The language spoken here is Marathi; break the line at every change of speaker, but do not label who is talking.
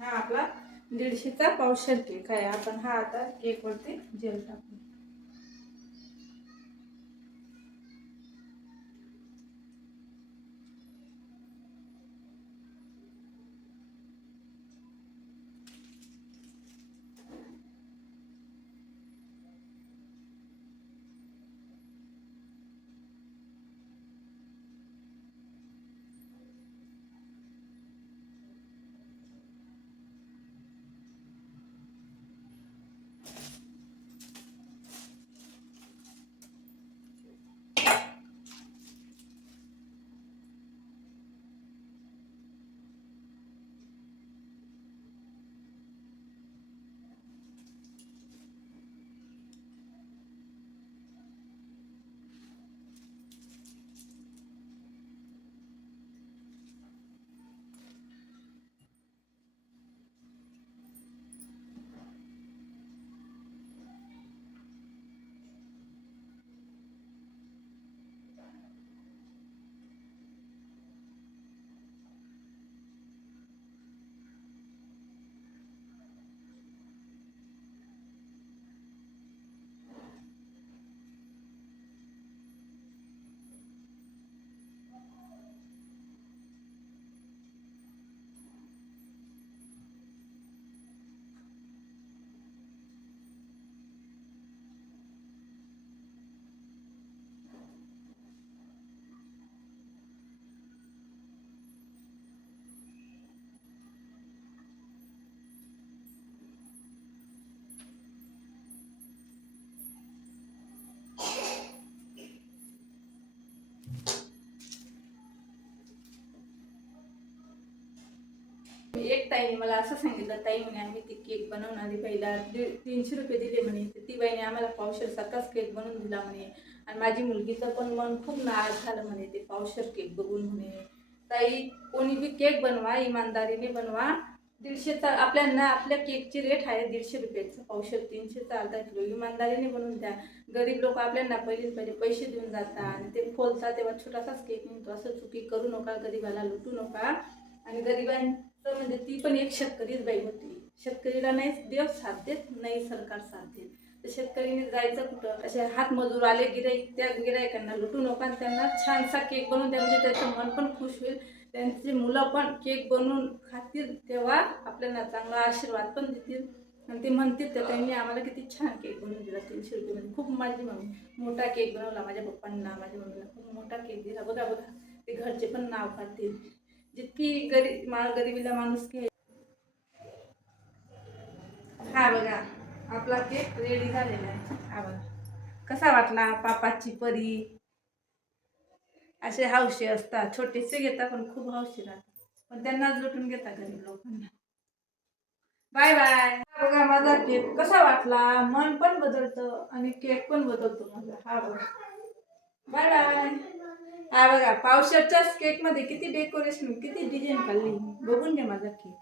हा आपला दीडशेचा पावशर केक आहे. आपण हा आता केकवरती जेल टाकू. एक ताईने मला असं सांगितलं ताई म्हणे आम्ही ती केक बनवणारी पहिला. दीड तीनशे रुपये दिले म्हणे. ती बाईने आम्हाला पावशेर सारखाच केक बनवून दिला म्हणे. आणि माझी मुलगीचं पण मन खूप नाराज झालं म्हणे ते पावशेर केक बघून म्हणे. ताई कोणी बी केक बनवा इमानदारीने बनवा. दीडशेचा आपल्याला आपल्या केकची रेट आहे दीडशे रुपयाचं. पावशेर तीनशेचा अर्धा किलो. इमानदारीने बनवून द्या. गरीब लोक आपल्याला पहिले पहिले पैसे देऊन जातात आणि ते खोलतात तेव्हा छोटासाच केक निघतो. असं चुकी करू नका गरीबाला लुटू नका. आणि गरिबां तर म्हणजे ती पण एक शेतकरीच बाई होती. शेतकरीला नाही देव साथ देत नाही सरकार साथ देत. तर शेतकरीने जायचं कुठं? असे हातमजूर आले गिराईक त्या गिरायकांना लुटू नका आणि त्यांना छानसा केक बनवून द्या म्हणजे त्याचं मन पण खुश होईल. त्यांची मुलं पण केक बनवून खातील तेव्हा आपल्याला चांगला आशीर्वाद पण देतील. आणि ते म्हणतील तर त्यांनी आम्हाला किती छान केक बनवून दिला तीनशे रुपये म्हणजे खूप माझी मम्मी मोठा केक बनवला माझ्या पप्पांना माझ्या मम्मीला खूप मोठा केक दिला. बघा बघा ते घरचे पण नाव काढतील जितकी गरीब मा गरिबीला माणूस घे. हा बघा आपला केक रेडी झालेला आहे. हा बघा. कसा वाटला पापाची परी? असे हौशी असतात. छोटेसे घेतात पण खूप हौशी राहतात. पण त्यांनाच लुटून घेतात गरीब लोकांना. बाय बाय बघा माझा केक कसा वाटला? मन पण बदलतं आणि केक पण बदलतो माझा. हा बघा. बाय बाय हा बघा पावशरच्याच केकमध्ये किती डेकोरेशन किती डिझाईन काढली बघून घ्या माझा केक